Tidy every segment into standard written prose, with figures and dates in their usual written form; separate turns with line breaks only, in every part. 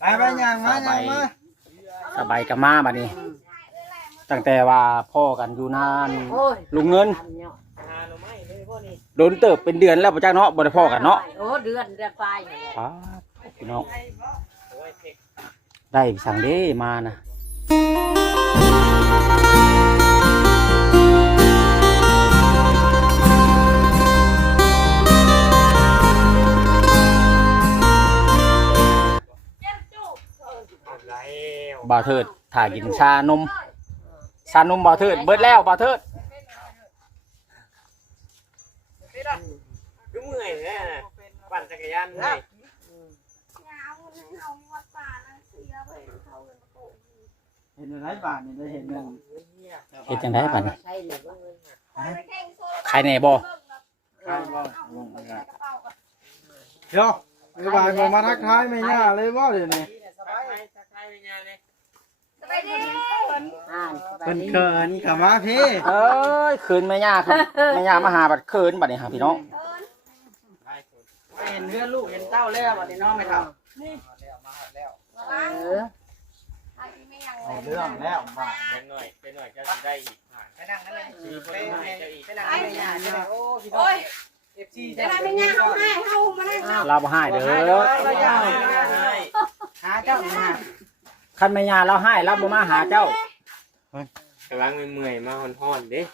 ไปย่างมาย่างมา
สบายกับมาบัดนี้ตั้งแต่ว่าพ่อกันอยู่นานลุงเงินโดนเติบเป็นเดือนแล้วบ่จักเนาะบ่ได้พ่อกันเนาะ
โอ้เดือนปลาย
พี่น้องได้สั่งเด้มานะบ่าวเทิดถ่ายกินชานมบ่าวเทิดเบิดแล้วบ่าวเทิด
cứ người thế nàyปั่นจักรยานเลย
เห็นอะไรบ้านนี่ได้เห็นหนึ่ง
เฮ็ดจังได๋บัดนี้ใครแน่บ่
ใครบ่ลงมาเดี๋ยวไม่บายมาทักทายไม่น่าเลยบ่เดี๋ยวนี้เป็นเขินกับมาพี่
เอ้ยคืนแม่ย่าครับแม่ย่ามาหาบัดคืนบัดนี้ครับพี่น้อง
เห็นเพื่อนลูกเห็นเต้าแล้วบัดนี้น้องไม่ทำเรื่องแล้วมา
เป็นหน่อยก็สิได้อีกไปนั่งนั่นเลยไปนั่งโ
อ้ย
FC
จะได้ไม่ง่ายเขาให้เขามาได้
เราบ่ให้เด้อ
หาเจ้ามา
คันแม่ย่าเราให้เราบ่มาหาเจ้าก
ำลังเมื่อยมาฮ้อนๆเด้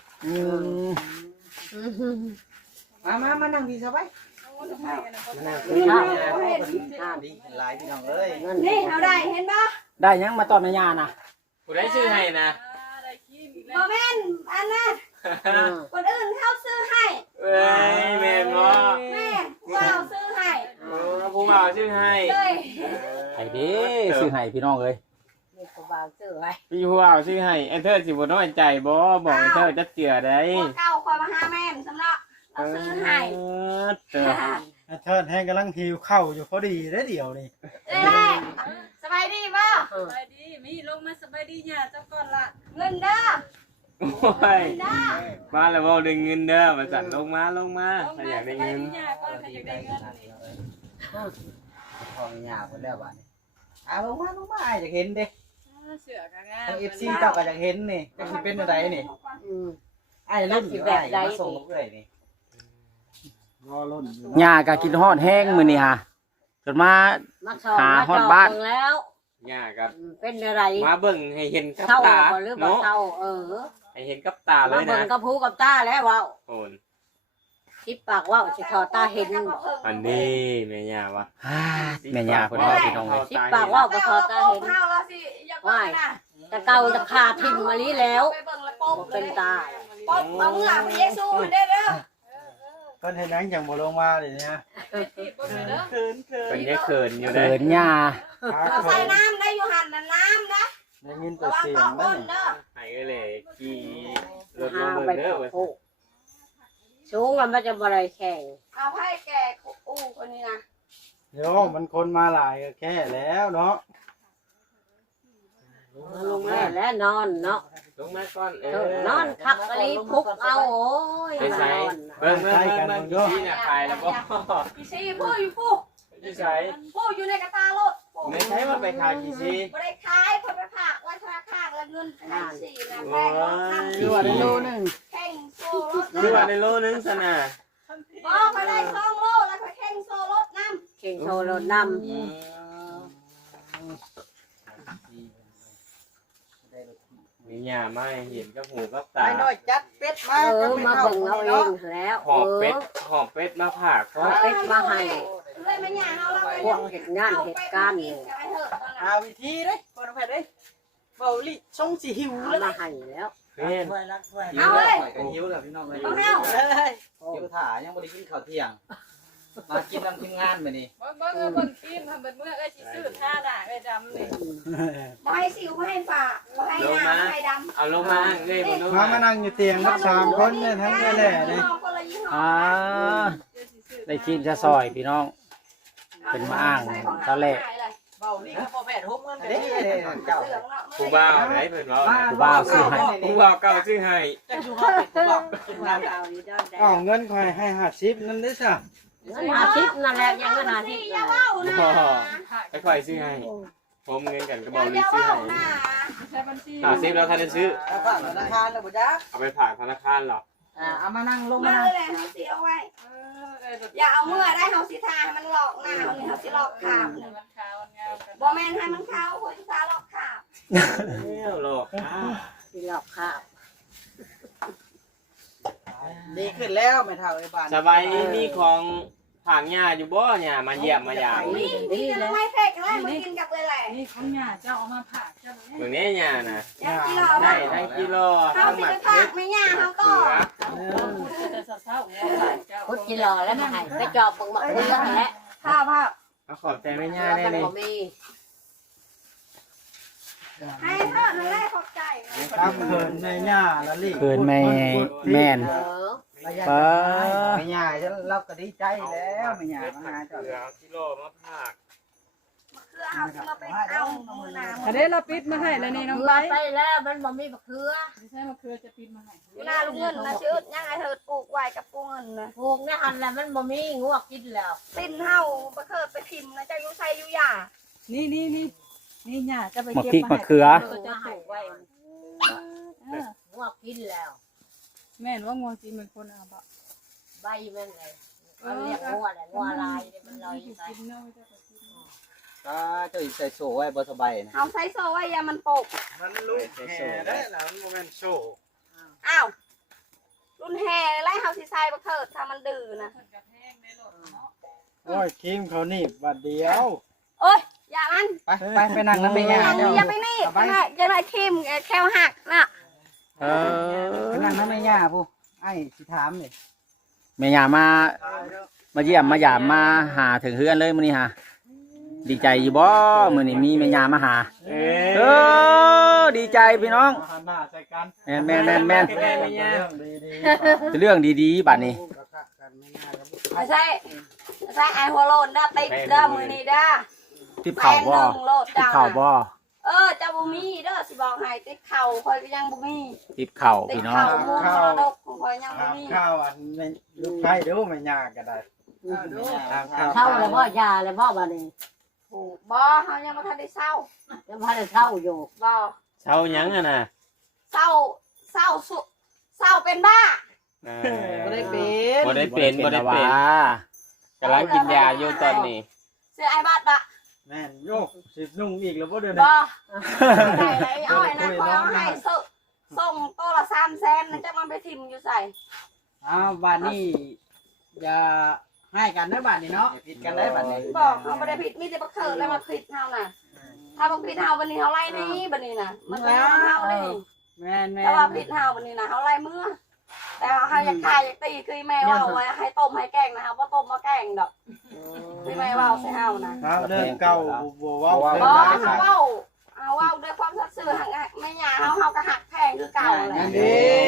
มานั่งดีสบาย
นั่ง
ดีหลายพี่น้องเอ้ย
นี่เขาได้เห็นปะ
ได้ยังมาตอนแม่ย่านะ
ผู้ได้ชื่อให้นะ
โมเมนต์อันนั้นคนอื่นเขาซื้อให้
เอ้ยแม่บ่
แม่เราซื้อให้
ผู้บ่าวชื่อให้
ไอ้เด้ซื้อให้พี่น้องเอ้ย
มีผู้บ่าวซื้อให้
พี่ผู้บ่าวชื่อให้ไอ้เธอสิบ่น้อยใจบ่บอกไอ้เธอจักเจือได้
เก่าคอยมาหาแม่สำหรับเราซื้อให้
เทิดแห้งกำลังหิวข้าวอยู่พอดีได้เดี๋ยวนี่
สบายดีป่ะ
สบายดีมีลงมาสบายดีเนี่ยเจ้าก่อนละ
เงินเด้อ
โอ้ยมาแล้วบ่ได้เงินเด้อมาสั่นลงมาถ้าอยากได้เงิน
ก่อนถ้าอยากได้เงินนี่
ทองหยาบหมดแล้วบ้านลงมาอยากเห็นเด้
เสือกงาม
FC เจ้าก็อยากเห็นนี่จะสิเป็นอะไรนี่ไอ้รุ่นอยู่แบบใดส่งเรื่อยนี่รอรุ่น
ย่าก็กินฮอดแห้งมื้อนี้ฮะจนมาหาฮอดบ้าน
แล้ว
ย่าครับ
เป็นอะไร
มาเบิ่งให้เห็นกับตา
เนาะ
ให้เห็นกับตาเลยนะ
มาเบิ่งกับหูกับตาแล้วว้าว
โอน
คิดปากว่าสิถอดตาเห็น
อันนี้แม่ย่าวะ
แม่ย่าเพิ่นว่าพี่น้องเลย
คิดปากว่าบ่ถอดตาเห็นว่าแต่เก่าจะขาดทิ่มมาลีแล้วเป็นตา
ป๊อบเอาเมื่อพระเยซูเด้อ
เพิ่นเฮ็ดหยังจังบ่ลงมาเดี๋ยวนี้
เขินเขินอยู่
เขินย่า
ใส่น้ำได้อยู่หั่นน่ะน้ำนะ
ได้ยินแต่เสียงนั่น
ให้ก็เลยขี่รถลงเบิ่งเด้อ
สูงมันจะบ่ได้แข่ง
เอาให้แก่คนนี้นะ
เดี๋ยวมันคนมาหลายก็แค่แล้วเนาะ
ลงแล้วนอนเนาะ
ลงมาก่อน
นอนคักกะลีพุกเอาโอ้ย
ไปใส่เบิ่งพี่น่ะตายแล้วบ่
พี่ซีพูดอยู่ปุ๊
พี่ใส่
พูดอยู่ในกระตารถ
ไม่ใช่ว่าไปขายพี่ซี
บ่ได้ขายคนไปฝากไว้ธนาคารแล้วเงิน4นะแพง
คือว่าได้โลนึง
แข่งโซ่รถ
คือว่าได้โลนึงซะน่ะ
บ่ไปได้2โลแล้วไปแข่งโซ่รถนำ
แข่งโซ่รถนำ
มีหญ้ามาเห็นกับหูกับตา
ไอ้น้อยจัดเป็ดมา
มาเบิ่งเอาเองแล้ว
หอบเป็ดมาผาก
หอบเป็ดมาให้
เลยมันย่างเอาแล้ว
พวกเฮ็ดงานเฮ็ดการนี่
หาวิธีเด้บ่ต้องแพ้เด้เว้าลิส่งสิหิวแล้ว
มาให้แล้ว
เฮ็ด
เอาเอ้ยหิวแล้วพี่น้องเอ้ยหิวถ่ายังบ่ได้กินข้าวเที่ยงมากินนำทีมงานมื้อนี้
บ่เบิ่งกินทำเป็นเมื่อเอ้ยสิซื้อท่าน่ะเอ้ยดำนี่
บ่ให้สิวบ่ให้ฝาบ่ให้หน้าบ่ให้ดำ
เอาลงมาเอ้ยบ่ลง
มานั่งอยู่เตียงนัก3คนเนี่ยทั้งแหล่ๆนี่
ได้กินจะซอยพี่น้องเป็นมาอ้างตะเละ
เบานี่ก็บ่แพ้ทุบเงินเด้เจ้า
ผู้บ่าวไหนเพิ่นว่า
ผู้บ่าวซื้อให้
ผู้บ่าวเก่าซื้อให้
จักอยู่ฮอดผู้บ่าวเอาเงินค่อยให้50นั่นเด้อซะ
เงิน50นั่นแหละยังเงิน50
บ่ค่อยซื้อให้ผมเงินกันก็บ
อ
อก
ย่า
ลิ
เยา
ซื้อ
ว่า
ให้
หน้า
50แล้วท่านได้ซื้อ
เอาฝากธนาคารแล้วบ่จ๊ะ
เอาไปฝากธนาคารหรอ
เอามานั่งลง
มา
มา
เลยเขาสิเอาไว้อย่าเอาเมื่อได้เขาสิทาให้มันหลอกหน้าเขานี่เขาสิหลอกขาบนี่บ่แม่นให้มันเข้าคนสิทาหลอกขาบ
แล้วหรอก
สิหลอกข้าว
ดีขึ้นแล้วไม่เท่าไอ้บ้าน
สบายมีของผางหญ้าอยู่บ่หญ้ามาเยี่ยมมาหยาม
นี่จะไม่เฟกเลยมากินกับเวลา
นี่ของหยาเจ้าเอามาผ่าเจ้า
ตรงนี้หญ้าน่ะ
อยากกินหรอ
ได้ทั้งกิโล
เขา
ทั้ง
สิ
หมั
ไป
ก
ฝา
เล็
ก
ด
ไม่ย่าเขาก็
แต่เศร้าๆเจ้า
พุทธิรอแล้วมาให้ไปจอบเบิ่งหมักเรือนั่นแหละ
ข้าวภาพ
เอาขอบใจแม่ย่า
แล้ว
ได้
มัน
เลย
บ่มี
ให้เธอนั่นแหละขอบใจ
ครับเขินในหญ้าละลิ
เกินแม่น
เออ
ระยะ
เออ
ไม่หญ้าฉันเราก็ดีใจแล้วไม่หญ้ามาหาเจ้า
เหลือกิโลมาผาก
คือเอาสิมาไปเอามือน้ำ
อันนี้เราปิดมาให้แล้วนี่น้อง
เรือ
ไล่
ไปแล้วมันบ่มีบักเขือ
ไม่ใช่มะเขือจะปิดมาให้
อยู่หน้าลุงเงินนะชื่อยังไงเธอปลูกไว้กับปลูกเงินนะ
ปลูกในหันแล้วมันบ่มีงวกกินแล้ว
สิ้นเฮาประเคิดไปพิมพ์นะเจ้ายุไซยุยา
นี่หยาจะไป
หมัก
เก็บ
พริกมะเขือ
จะปลูกไว้
งวกกินแล้ว
แม่นว่างัวจีนเป็นคนเอาบ่
ใบมันเลยมันเรียกงวดอะงวลายเนี่ยมันลอยไป
กินเนาะจะไปกิน
ก็เจ้าใส่โซ่ไว้บ่สบายนะ
เอาไซโซไว้ยามันปก
มันลูกแห่ได้แล้วมันโมเมนต์โชว์
อ้าวรุ่นแห่ไล่เฮาสิไซประเคิดถ้ามันดื้อนะ
โอ้ยครีมเขาหนีบบัดเดียว
โอ้ยอย่ามัน
ไปนั่งน้ำไม่หญ้าเจ้า
อย่าไปนี่จะได้คิมแควหักนะ
เออ
ไปนั่งน้ำไม่หญ้าผู้ไอ้สิถามนี่
แม่ย่ามาเยี่ยมมาหยามมาหาถึงเฮือนเลยมื้อนี้ฮะดีใจอยู่บ่มื้อนี้มีแม่ย่ามาหาเออดีใจพี่น้อง
หันหน้าใส่กัน
แม่นเรื่องดีๆบัดนี้
ไม่ใช่ไอหัวโลนได้ติดเด้อมือนี้เด้อ
ทิพเข่าบ่
โลด
ทิพ
เจ้า
เข่าบ่
เจ้าบุมีเด้อสิบอกให้ติดเข่าคอยก็ยังบุมี
ทิพเข่า
ติด
พี่น้อง
เข่ามูมรดกของคอยยังบุมี
ข้าวอันไม่ลูกไผ่เดี๋ยวไม่ยากก็ได้ทางข้าว
เท่าแล้วบ่ยาแล้วบ่บัดนี้
บ่เฮายังบ่ทันได้เศร้า
ยังบ่ได้เท่าอยู่
บ่
เช้ายังอ่ะนะ
เศร้าเป็นบ้า
บ่ได้เป็น
บ่ได้เป็นบ่ได้เป็นกำลังกินยาอยู่ตอนนี้
เสียไอ้บัดอะ
แม่นโยกสินุ่งอีกแล้วบ่เดือน
บ่ใส่ไรอ้อยนะคอยเอาให้ส่งโตละ300,000นะจะมันไปทิ่มอยู่ใส่
อ้าวบ้านนี้อย่าให้กันเด้อบ้านนี้เนาะอย่าผิดกันได้บ้านนี้
บอกเขาบ่ได้ผิดมีแต่บักเถิดแล้วมาผิดเฮาน่ะถ้าบ่ผิดเฮาบัดนี้เฮาไล่นี้บัดนี้น่ะมันเป็นของเฮานี่
แม่น
แต่ว่าผิดเฮาบัดนี้น่ะเฮาไล่มือแต่เฮาอยากทายอยากตีคือแม่ว่าไว้ให้ต้มให้แกงนะเฮาบ่ต้มบ่แกงดอกคือแม่ว่าใส่เฮานะ
ข้าวเรื่องเก่าบ่เว้า
บ่
เรื่อง
เฮาเว้าด้วยความสัตย์ซื่อหักแม่ย่าเฮาก็หักแพงคือเก่าแหละ
นั่น
เด้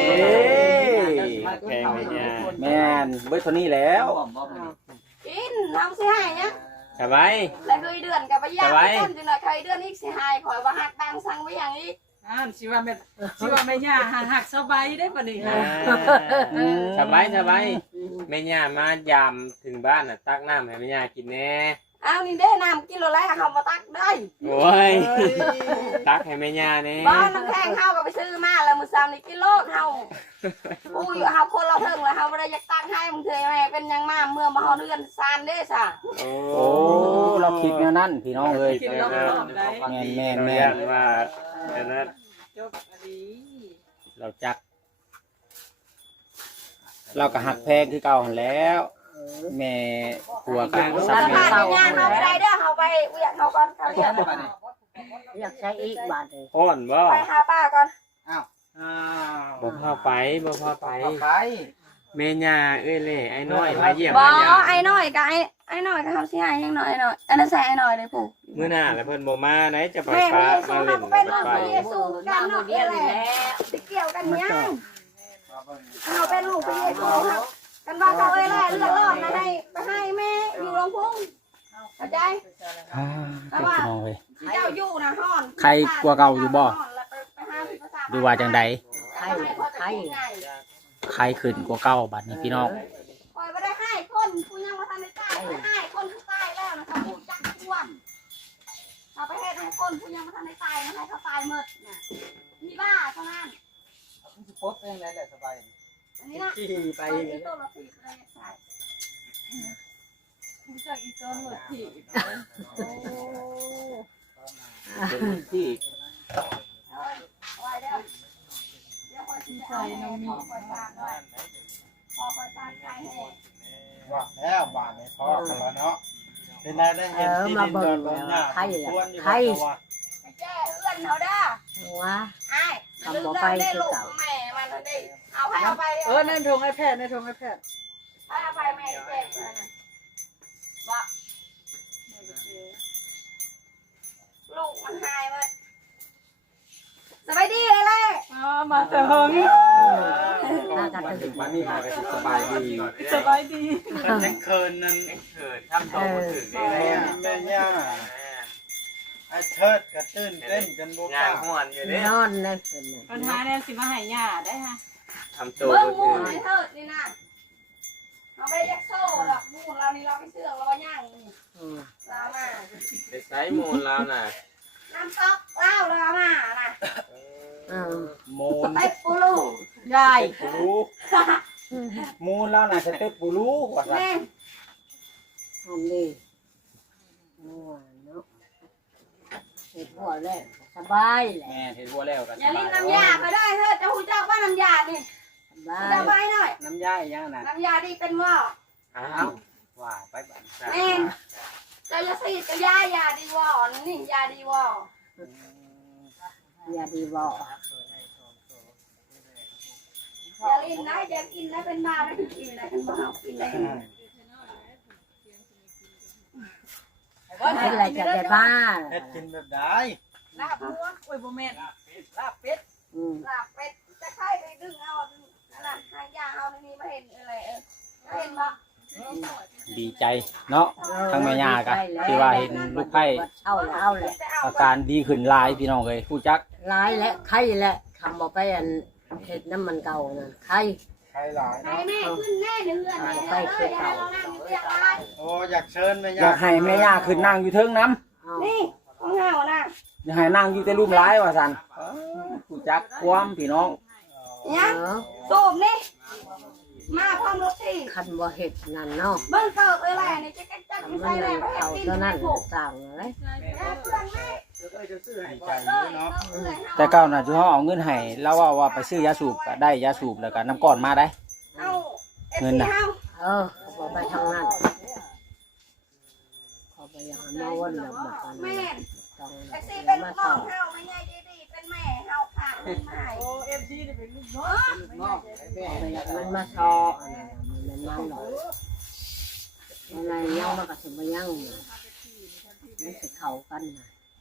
แม่นเบิดเท่านี้แล้ว
กินเฮาสิให้เนี่ย
สบาย
แล้วเคยเดือนกับไปย่างไปต้นจังได๋เคยเดือนอีกสิให้ข่อยว่าหักตังสั่งไว้อย่างอีก
สิว่าแม่หยาหักสบายได้ปะนี่
สบายแม่ย่ามายามถึงบ้านน่ะตักน้ำให้แม่ย่ากินแน่
อ้าวนี่เด้น้ำกิโลละเฮามาตักได้
โอ้ยตักให้แม่ย่าแน่
บ่น้ำแข็งเฮาก็ไปซื้อมาแล้วมื้อเช้านี่กิโลเฮาอู้อยู่เฮาคนเราเพิ่งแล้วเฮาบ่ได้อยากตักให้มึงเถยแม่เป็นยังมาเมื่อมาเฮาเดือนซานเด้ซะ
โอ้
โอ้เราคิดแนวนั้นพี่น้องเอ้ย
กินรอบได้
แม่น
เราอยากว่าอันนั้น
จบดี
เราจัก เราก็หักแพงคือเก่าหั่นแล้ว แม่ผัวกัน
สา
สามี
รพัดงานเฮาบ่ได้เด้อเฮาไปเวียกเฮาก่อนเฮาเรียน
อยากใช้อีกบาดนี้
พ่อนบ่
ไปหาป้าก่อน
อ้าว
บ่พาไป
ไป
แม่ย่าเอ้ยเล่ไอ้น้อยมาเยี่ยม
บ่
แม่ย่า
ไอ้น้อยกับไอ้น้อยก็เฮาสิให้ยังน้อยหน่อยอันนั้นใส่ไอ้น้อยเลยปู่
มื้อหน้าแล้วเพิ่นบ่มาไหนจะไป
แม่
ปา
ไม่
มา
สู้
เล่
เฮาน ก็
ไป
เป็นลูก
ไป
พระเยซูกันเนาะ
เดียวนี่แหละ
สิเกี่ยวกันยังเฮาเป็นลูกพระเยซูครับกันว่าเขาเอ้ยแหละเลือดร้อนนะให้ไปให้แม่อยู่โรงพุ่งเข้าใจ
อ่าเจ้าพี่น้องเอ้ย
ที่เจ้าอยู่นะฮ้อน
ใครกลัวเก่าอยู่บ่ หรือว่าจังใด
ใครใคร
ใครขึ้นกว่าเก่าบัดนี้พี่น้อง
คอยบ่ได้ให้คนผู้ยังบ่ทันได้ตายไปให้คนที่ตายแล้วนะครับผู้จักท่วมเอาไปเฮ็ดให้คนผู้ยังไม่ทันได้ตายนะให้เขาตายหมดน่ะนี่บ้าเท่านั้น
มันสิโพสต์เป็นไรแหละสบาย
อันนี้นะ
ขี่ไป
ไปที่โต๊ะละสี่เลยใส่
รู้จักอีต้นหมดที่
เป็นที่
เอาไว้เดี๋ยวคอยใส่น้องมีคอยตากไว้พอคอยตากใส่ให้
ว่าแล้วบ้านนี้พ่อกันแล้วเนาะเป็นได้ได้เห็นที่ดินโดนลงหน้าควรอยู่ว่า
ไอ้แจ้เอื้อนเขาเด้อ
หัว
ไอ้ลืมได้ลูกแม่มันได้เอาให้เอาไป
ในทงไอแพทย์ในทงไอแพทย์
ให้เอาไปแม่แจ้ว่าลูกมันหายไปสบายดีเลย
มาเถิง
น่าจะ
มา
ถึ
ถึ
ง
งวันนี้หาไปสบายดี
สบายดี
ยังเคินนั่น
เกิดทำตัวถึงได้
แม่ย่าไอ้เทิดกระตื้นเต้นจนโบ
ย่าก
าง
ม่วนอยู่เนี่ย
นอนเลยเป็น
ปัญหาเนี่ยสิมาหายหยาได้ฮะ
ทำตัว
เบิ้งมู
ถึง
นี่เถิดนี่นะเราไม่ได้ยักโซ่หรอกมูเรานี่เราไม่เชื่อเราย่างเรามา
ไปใช้มูลแล้วน่ะ
น้ำต๊อกเล่าเรามานะ
โมน
ไปปูลู
ยาย
ปูรู้มูนแล้วนะสเต็ปปูรู้ว่า
แม่
อันนี้หัวเนาะเห็ดหัวแล้วสบายแหละ
แม่เห็นบัวแล้วกัน
อย่าลิ้นน้ำยาก็ได้เถิดจะหูจักว่าน้ำยานี่
สบา
จะไป
ย
หน่อย
น้ำย่ายย่างนะ
น้ำยาดีเป็นว่า
อ้าว
ว่าไปบ้าน
แม่จะจะสีจะยายาดีว่านี่ยาดีว่า
อย่าดีบอก
อย่าลิ้นนะอย่ากินนะเป็นมาแล้วกินอะไรกันบ้างกินอะไร
เป็นอะไรจะได้บ้า
เฮ็ดกินแบบใด
ลาบหัว
โอ้ยบ่แม่น
ลาบเป็ด
ลาบเป็ดจะใครไปดึงเอาอะไรหายาเอาในนี้มาเห็นอะไรเห็นปะ
ดีใจเนาะทั้งแม่ย่ากันที่ว่าเห็นลูกไผ่
เช่าแล้วแหละ
อาการดีขึ้นหลายพี่น้องเลยผู้จัก
ร้ายและไข้และคำบอกไปอันเห็ดน้ำมันเก่านั่นไข้
ใครหลาย
ให้
เนาะ
แม่ขึ้นแน่เดือนเลยเลยให้เรานั่งเรียกอะไร
โอ้อยากเชิญแม่
อยากให้แม่ย่าขึ้นนั่งอยู่เทิงน้ำ
นี่ของเฮานะ
อยากให้นั่งอยู่แต่ลุ่มร้ายว่าสันผู้จักความพี่น้อง
เนี่ยสูบนี่มาพร้อมรถที่
คันบ่เห็ดนั่นเนาะ
เบิ้งเติบอะไรนี่จะกันจัด
ทำ
ใส่
มัน
แร
นั่
ง
น
ไปเห็
เขา
นดิน
เท่า
ไม่
นั้น
ถูก
ต่างเลย
เพื่อนแม่
ดีใจเนาะ
แต่เก่าน่ะจุเขาเอาเงินให้แล้วว่าไปซื้อยาสูบก็ได้ยาสูบแล้วก็น้ำก้อนมาได้
เอาเงินนะ
เขาบอกไปทางนั้นเขาไปอย่างนั้นมาวนแล้วบอกกัน
แม่
ต้อง
แท็กซี่เป็นลู
มาก
น้
ต่
อ
อง
เฮาไม่ใช่ดีๆเป็นแม่เฮาค่ะไม่ใช่
โอ้เอฟซีนี่เป็นลูกน้อง
งอกแม่
มันมาซอมันมันหน่อยอะไรยังมันก็ถึงมายังมันสิเข้ากันนะ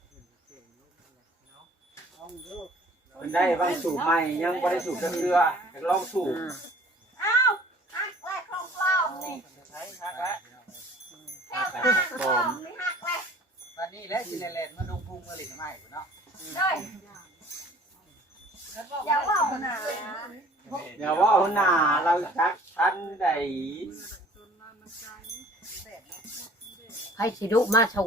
มันได้บางสูบใหม่ยังบ่ได้สูบจักเทื่ออยากลองสูบ
เอ้าหักแรกของปลอมนี่
ใช้ฮักแล้ว
แค่หักปลอมนี่หักแรก
ตอนนี้แล้วสิแลนด์มาลงพุงมาหลินไม่เนาะ
เลยอย่าว่าหนา
อย่าว่าหัวหน้าเราจักทันใด
ให้สิดุมาส่ง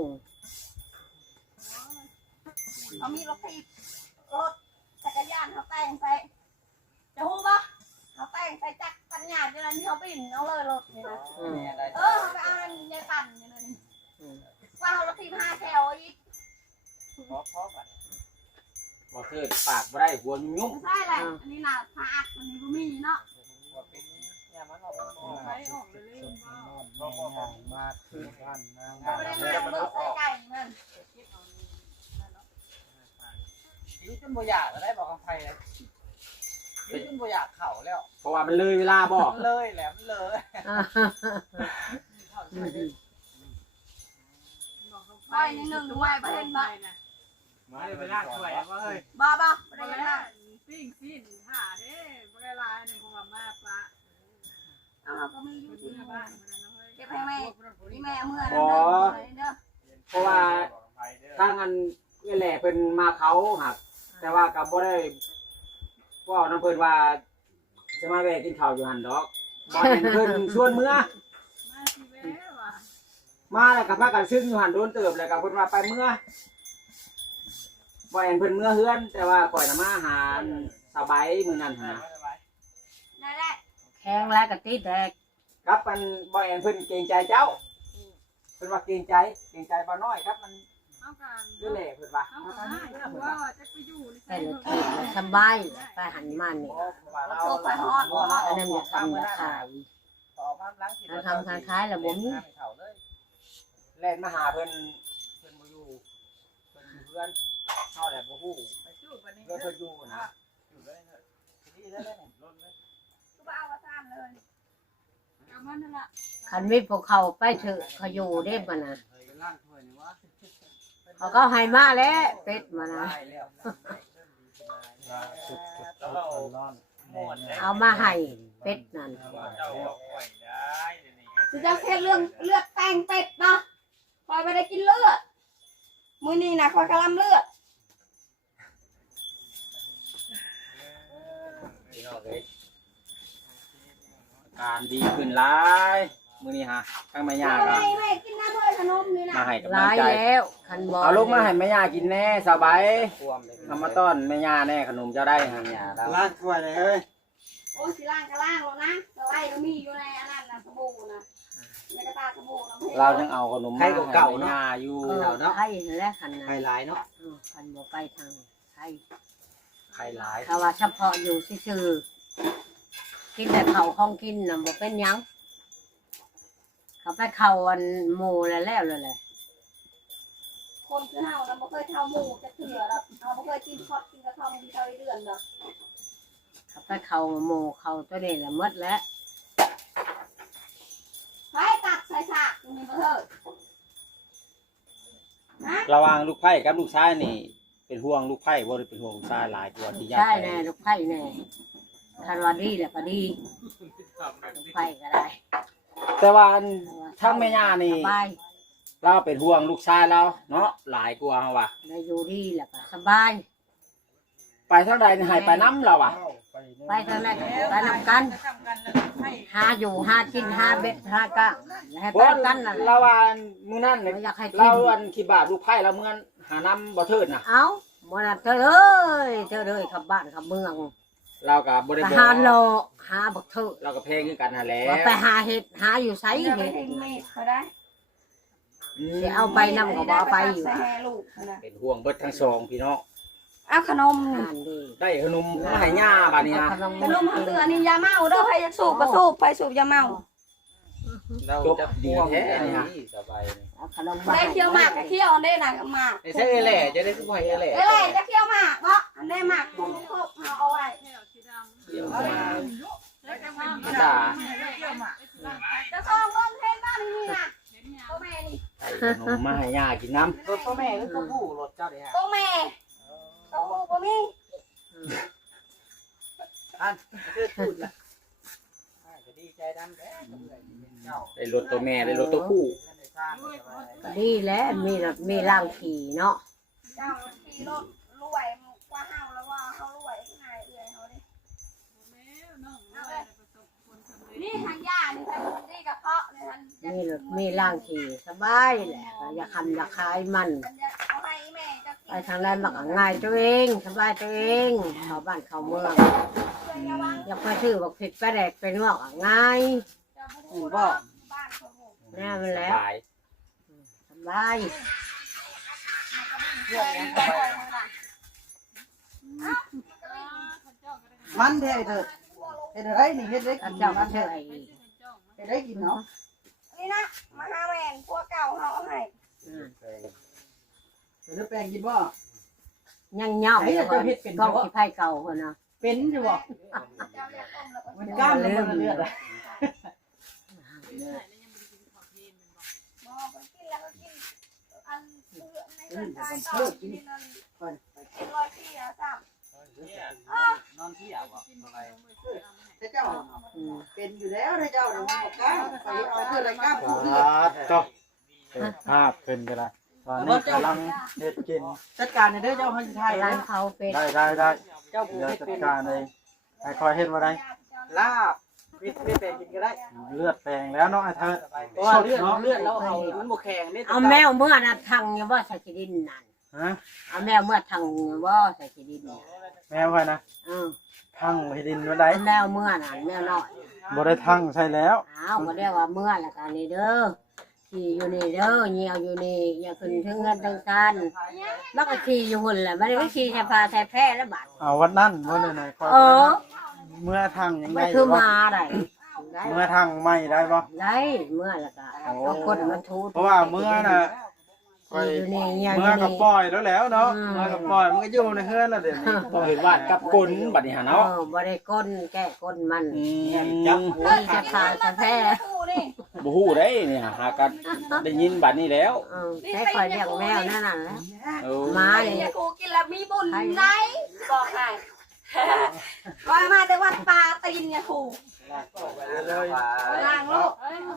เขามีรถทีรถจักรยานเขาแต่งใส่จะหูปะเขาแต่งใส่จักรยานเวลาที่เขาบินเอาเลยรถนี่นะ
แม่อะไร
เขาไปเอาเงินยายปั่นนี่นะว่าเอารถที5 แถวอีก
พอกัน
บ่เทิดปากบ่ได้หัวยุ่ง
ใช่แหละอันนี้น่ะพาอัดมันก็มีเนาะ
เนี่ยมันออก
ใช้ออกเลยบ้า
มาคือบ้านนาง
เขาไม่ได้มาเบิกใส่ไก่มัน
นี่จนบ่อยากได้บอกกับไผเลยนี่จนบ่อยากเข่าแล้ว
เพราะว่ามันเลยเวลาบ่
มันเลยแหละมันเลย
ไปนิดนึงไว้ประเด็นบ้า
มาเลยไปลากช่วยว่าเฮ้ย
บ้าบ้า
บ่
ประเด็น
ได้
บ้า
ปิ้งสิ้นหาเด้บ่ได้ลายนึงของมาปะ
เอาเราก็มีอยู่ที่
ที่
บ้า
บ้าน นมันนะเฮ้ย
เก็บให้แม่ที่แม่เมื่อนั้นเด้อ
เพราะว่าทางอันนี่แหละเพิ่นมาเขาหัก แต่ว่าก็บ่ได้เว้านำเพิ่นว่าจะมาแวะกินข้าวอยู่หั่นดอกบ่เห็นเพิ่นชวนเมื่อ
มาสิแว่ว่ะ
มาแล้วก็พากันซึ้งอยู่หั่นโดนเติบแล้วก็เพิ่นว่าไปเมื่อบ่เห็นเพิ่นเมื่อเฮือนแต่ว่าข่อยน่ะมาหาสบายมื้อนั้นหั่นนะ
นั่นแหละ
แข็งแล้วก็ติดแดก
ครับมันบ่เห็นเพิ่นเกรงใจเจ้าเพิ่นว่าเกรงใจบ่น้อยครับมัน
เอากัน
นี่แหละเพิ่นว่า
เอากันให้ว่าจะไปอยู่ใน
ไปรถเข็นสบายไปหันมานี่
โชคไปฮอดบ่ฮอด
อันนั้นอย่าทำอย่าขายถ้าทำทางขายแล้วบ่มี
แล่นมาหาเพิ่นบ่อยู่เพิ่นอยู่เพื่อนเฮาแหละบ่ฮู้
ไปจูดวันนี้
เพิ่นอยู่นะ
กูบ่เอาว่าซ้ำเลย
เอามันนั่นล่ะ
คันมีพวกเขาไปเถอะเขาอยู่เด้มันน่ะเขาก็ให้มาแล้วเป็ดมานะเอามาให้เป็ดนั่น
สิจะเฮ็ดเรื่องเลือดแต่งเป็ดเนาะคอยไม่ได้กินเลือดมื้อนี้นะคอยกะลำเลือด
การดีขึ้นหลายมื้อนี้ฮะทั้งแม่ย่าก็
ไม่กินน้ำเพื่อขนมนี่นะ
มาให้กำลั
ร้าง ย
ใจ
แล้วคันบ่
เอาลูกมาให้แม่ย่ากินแน่สบายทำมาต้อนแม่ย่าแน่ขนมเจ้าได้ฮะย่าได้
ล้างถ้วยเลยเฮ้ย
โอ้สิล่างก็ล่างแล้วนะสไลด์ก็มีอยู่ในอันนั้นนะสบู่นะในกระตาสบู่นะ
เรายังเอาขนมมาให้แม่ย่าอยู่
ไข่นั่นแหละคันนั้น
ไฮไลท์เนาะ
คันบ่ไปทางไข่
ไข่หลาย
ถ้าว่าเฉพาะอยู่ซื่อๆกินแต่ข้าวของกินน่ะบ่เป็นหยังเขาไปเข้าอันหมู่แล้วเลยแหละ
คนคือเฮานะบ่เคยเท่าหมูจะเถื่อแล้วเราบ่เคยกินคอดกินกระท่อมกินเท่าเดือนหรอก
เขาไปเข้าหมู่เข้าตัวนี้แหละหมดแล้ว
ใช้ตักใส่ฉากตรงนี้บ่เถิดนะ
ระหว่างลูกไผ่กับลูกชายนี่ เป็นห่วงลูกไผ่บ่ได้เป็นห่วงลูกชายหลายกว่าที่ยาก
ใช่แน่ลูกไผ่แน่คันว่าดีแหละก็ดีลูกไผ่ก็ได้
แต่ว่าทั้งแม่ย่านี่
สบาย
เราเป็นห่วงลูกชายเราเนาะหลายกว่าเฮาว่ะ
ได้อยู่ดีแหละก็สบาย
ไปทางใดนี่ให้ไปน้ำเราอ่ะ
ไปทางนั้นไปนำกัน
จะทำกันแล้วให้
หาอยู่หากินหาเบ็ดหากะอย่าให้ไป
เพราะ
นำกันนั่นแห
เรา
ละ
ว่ามื้อนั้นเนี่ย
ไม่อยากให้กิ
เรา
น
อันขี้บาปลูกไผ่เราเมื่อหาน้ำบ่เทิดน่ะ
เอาบ่น่ะเธอเอ้ยเธอเอ้ยขับบ้านขับเมือง
เราก็บ่ได้
ท
บอก
หารโลหาบักเถอะ
เราก็เพลงคือกันหั่นแหละ
ว่าไปหาเห็ดหาอยู่ไส
เดี๋ยวไป
เห็ด
ทิ้งมีดเขาได้
สิเอาไปนำก็บ่เอาไปอยู่
ใส่แห่ลูกนะ
เป็นห่วงเบิดทั้งสองพี่น้อง
เอาขนม
งานดี
ได้ขนมมาให้ย่าบัดนี้นะ
ขนม
ขนมทางเรือนี่ยาเมาเด้อใครจะสูบก็สูบไปสูบยาเมา
เราจะดีแท้นี่สบาย
เอาขนมมา
ได้
ให้
เคี้ยวหมากก็เคี้ยวได้น่ะหมาก
ไอ้ใช่แหละจะได้ผู้ให้แหละ
ได้เลยจะเคี้ยวหมากเพราะอันได้หมากของครบเอาไว้
แถวสีดำ
เดี๋ยวมา
แล้วจะมา
ด่า
เกี่ยวหมา
จะส่งเงินเพ่นบ้านนี่น่ะ
เห็นยัง
โตแม่นี่
ได้ขนมมาให้ย่ากินน้
รถพ่อแม่หรือพ่อผู้รถเจ้าดิฮะ
โตแม่โตบ่มี
อันคือพูดละจะดีใจดำแท้เจ้า
ำได้รถตัวแม่ได้รถตัวผู้
ก็ดีแล้วมีร่างขี่เนาะ
เจ้าขี่รถรวยกว่าเฮาแล้วว่าเฮารวยง่ายเอื้อยเฮาดิ
แม่น้องเลยประสบผลสำเร็จ
นี่ทางย่านี่ทางนี่กระเพาะนี่ทาง
มีร่างขี่สบายแหละอย่าคำอย่าคายมัน
มันจะเอาให้แม่จะ
ไปทางไรมันก็ง่ายตัวเองสบายตัวเองเข้าบ้านเข้าเมือง
เพื่อนระวัง
อย่าไปชื่อบอกผิดไปแดกเป็นว่าง่าย
จะพูดว่าบ้านเขาหมู่
แน่มันแล้ว
ตาย
สบาย
เพื่อนบ่อยๆนะ
มันแท้เถิดเฮ็ดอะไรนี่เฮ็ดได้
กั
กิ
บ
น
เจ้าก็
มัน
เชื่
เฮ็
อ
ด
ไอ้
เฮ็ดได้กินเนาะ
นี่นะมาหาแม่นพวกเก่าเฮาเอาให้
เดี๋ยวแป้งกินบ่
ยังเงาก็ขี้ไผ่เก่าคนนะ
เป็นอยู่บ่
เจ้าเรียกต้มแล้วก็
มันกล้ามมันเลือดอ่ะ
บ่ไปกินแล้วก็กินอันเพื่อนในเรือนชายต่อกินนั่นกิน100ปีอ่ะซ้ำ
นอนที่อ่ะบ่อะไรเจ้าเป็นอยู่แล้วเจ้าเดี๋ยวมันบอกกล้ามไปเอาเพื่ออะไรกล้ามผู้เลือด
ก็ภาพเป็นไปละตอนนี้กำลังเฮ็ดกิน
จัดการในเด้อเจ้าให้ไทย
ร้านเขาเป็น
ได้
เจ้าผู้
เดี๋ยว
ให้
จัด
เป็น
การเลยให้คอยเฮ็ดบ่ได้
ลาบวิทย์ไม่เป็นกินก็ได้
เลือดแปลงแล้วเนาะไอ้เธอ
เพราะว่าเลือดเราเอามันบ่แข็งนี่
เอาแมวเมื่อน่ะทังยังว่าสักดินนั่น
ฮฮะ
เอาแมวเมื่อทางบ่ใส่ขี้ดินเนี่ย
แม่ว่านะ ทั้งที่ดินว่าได้
แมวเมื่อน่ะแมวน้อย
บ่ได้ทั้งใช่แล้ว
อ้าวบ่ได้ว่าเมื่อแล้วกันนี่เด้อขี่อยู่นี่เด้อเหี่ยวอยู่นี่อย่าขึ้นถึงเงินถึงกันมันก็ขี่อยู่หุ่นแหละมันไม่ขี่ใส่ผ้าใส่แพร่แล้วบาด
เอาวันนั้นว่าไหนๆคอยเมื่อทั้งยัง
มั
ได้
นคือมาได้
เมื่อทั้งไม่ได้บ่
ได้เมื่อแล้วก็เอาคนมันทู
เพราะว่าเมื่อน่ะ
ขี่อยู่นี่เหี่ยวอ
เมื่อยู่ กับ
นี่
ปล่อยแล้วเนาะเมื่อกับปล่อยมันก็อยู่ในเฮือนแล้วเดี๋ยวนี้
ต้องเห็นว่ากับกุนบัดนี้หาเนาะ
บ่ได้ก้นแก้ก้นมัน
จับ
นี่จะผ้าใส่แพร่
บ่ฮู้ได้นี่หากันได้ยินบัดนี้แล้ว
ใช้คอยเลี้ยงแมวนั่นน่ะแล้ว
มา
มา
เนี่
เนี่ย ย
กูกินแล้วมีบุญไหนบอกให้ว่ามาแต่วัดปลาตีนเนี่ยถูกล้างลูก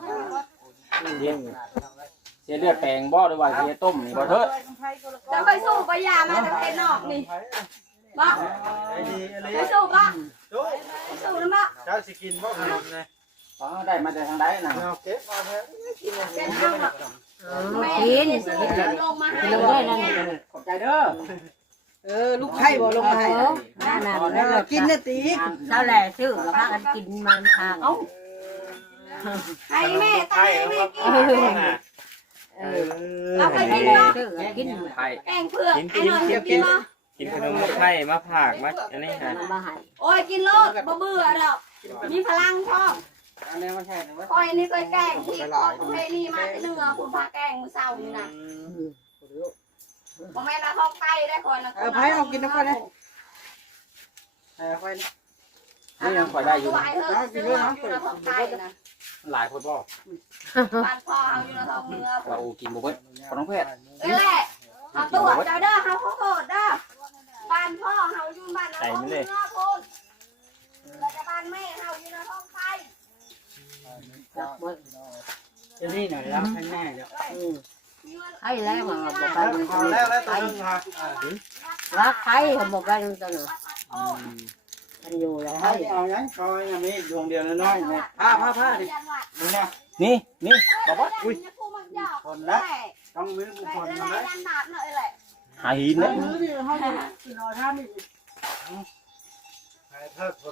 เสียเลือดแปลงบ่หรือว่าเสียต้มนี่บ่เถิด
จะไปสู้ไปยามาแต่เพนนอกนี่บอก
ไอ้ดีอะไร
ไปสู้บ่
โอ้ย
ไปสู้นะบ่
เจ้าสิกินบ่ขนมเนี่ย
อ๋อได้มาแต่ทางใดน่ะ
เอาเก็บมาเถอะ
เป็นเท่าหรอกแม่
กิน
ซื้อลงมาให้
ลงด้วยนั่น
ขอบใจเด้อ
ลูกไข่บ่ลงมาให้
นั่นน่ะแล้ว
กินนะตี
เท่าแหล่ซื้อแล้วพากันกินมันทาง
ให้แม่ตายแม่กิน
เราไปกินเนาะกิน
ไข่
แกงเผือกไอ้หน่อยกินบ่
กินขนมไข่มาผากมาอันนี้ฮะ
มาให้
โอ้ยกินโลดบ่เบื่อแล้วมีพลังพร้อม
อันนี้มันใช่นะว่า
คอยนี่เคยแกล้งที่คอยประเพณีมาแต่เนื้อคุณพาแกล้งมื้อเช้านี่นะบ่แม่นว่าท้องไก่ได้คนนะ
เอาไผเอากินน้ำก่อนนะเอาไผนี่
นี่ยังข่อยได้อยู่
ตัวไอ้เฮ้ยซื้อมาอยู่ในท้องไก่นะ
หลายคนบ่
บ้านพ่อเอาอยู่ในท้องเนื้อ
ว่าโอ้กินบ่เบิดขอน้องแพทย์
เอ้ยแหละเอาตัวเจ้าเด้อเฮาขอโทษเด้อบ้านพ่อเฮาอยู่บ้านในท้องเนื้อพุ่นแล้วจะบ้านแม่เฮาอยู่ในท้องไก่
จะนี่หน่อยแล้วให้แม่เดี๋ยว
ให้แล้วมาบอกไป
เอาแล้วตัวนึงค่ะ
รักใครเขาบอกไปตัวหนึ่งมันอยู่แล้ว
ให้
ให้
เอายังคอยยังมีดวงเดียวน้อยๆเนี่ย
ผ้าดิ
นี่นะ
นี่นี่บอกว่า
อุ้ยพูดมันยาว
คนละต้องมีผู้
แต่
คน
ละ
มา
ลาย
เลย
ยันหนาดหน่อยแหละ
หาหินเลย
มือนี่เขาจะกินเอาท่านี่
ให้เพิ่ม